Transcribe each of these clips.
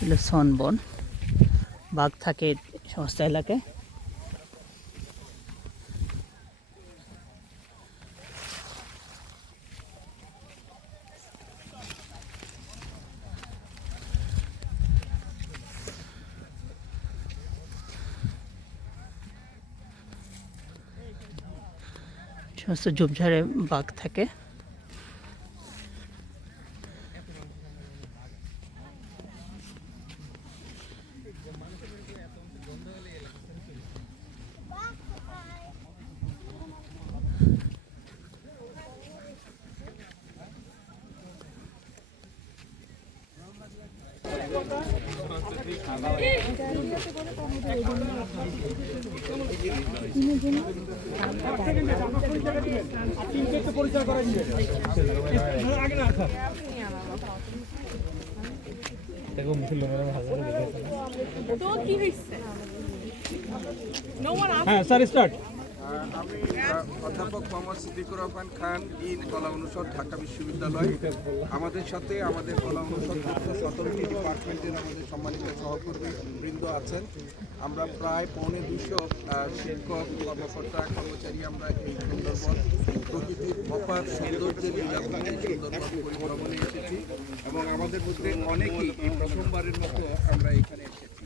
হলো সনবন, বাঘ থাকে সমস্ত এলাকায়। সমস্ত ঝোপঝাড়ে বাঘ থাকে। হ্যাঁ স্যার স্টার্ট। আমি অধ্যাপক মোহাম্মদ সিদ্দিকুর রহমান খান, ডিন কলা অনুষদ, ঢাকা বিশ্ববিদ্যালয়। আমাদের সাথে আমাদের কলা অনুষদ 17টি ডিপার্টমেন্টের আমাদের সম্মানিত সহকর্মী বৃন্দ আছেন। আমরা প্রায় 250 শিক্ষক, কর্মকর্তা, কর্মচারী আমরা এই সুন্দরবন প্রকৃতির অপার সৌন্দর্যের লীলাভূমি সুন্দরবন পরিভ্রমণে এসেছি এবং আমাদের মধ্যে অনেকেই এই প্রথমবারের মতো আমরা এখানে এসেছি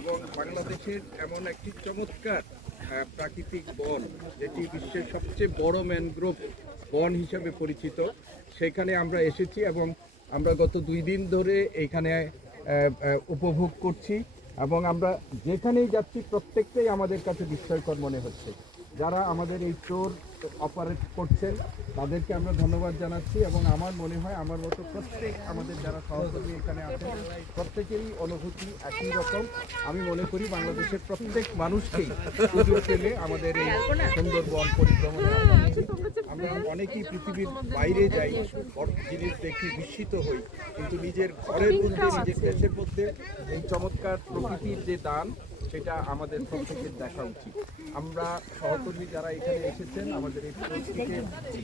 এবং বাংলাদেশের এমন একটি চমৎকার প্রাকৃতিক বন, যেটি বিশ্বের সবচেয়ে বড় ম্যানগ্রোভ বন হিসাবে পরিচিত, সেখানে আমরা এসেছি এবং আমরা গত 2 দিন ধরে এইখানে উপভোগ করছি এবং আমরা যেখানেই যাচ্ছি প্রত্যেকটাই আমাদের কাছে বিস্ময়কর মনে হচ্ছে। যারা আমাদের এই ট্যুর অপারেট করছেন তাদেরকে আমরা ধন্যবাদ জানাচ্ছি এবং আমার মনে হয় আমার মতো প্রত্যেক আমাদের যারা সহকর্মী এখানে আছেন প্রত্যেকেরই অনুভূতি একই রকম। আমি মনে করি বাংলাদেশের প্রত্যেক মানুষকেই সুযোগ পেলে আমাদের এই সুন্দরবন পরিভ্রমণে আমরা অনেকেই পৃথিবীর বাইরে যাই, জিনিস দেখি, বিস্মিত হই, কিন্তু নিজের ঘরের মধ্যে, নিজের দেশের মধ্যে এই চমৎকার প্রকৃতির যে দান, সেটা আমাদের প্রত্যেকের দেখা উচিত। আমরা সহকর্মী যারা এখানে এসেছেন, আমাদের এই প্রস্তুতিকে,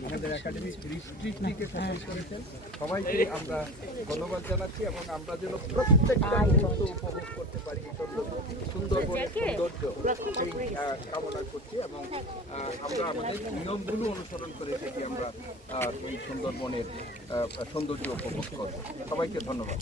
আমাদের একাডেমিক রিট্রিটটিকে সফল করেছেন, সবাইকে আমরা ধন্যবাদ জানাচ্ছি এবং আমরা যেন প্রত্যেকটা মুহূর্ত উপভোগ করতে পারি সুন্দরবনের সৌন্দর্য, সেই কামনা করছি এবং আমরা আমাদের নিয়মগুলো অনুসরণ করে সেটি আমরা এই সুন্দরবনের সৌন্দর্য উপভোগ করব। সবাইকে ধন্যবাদ।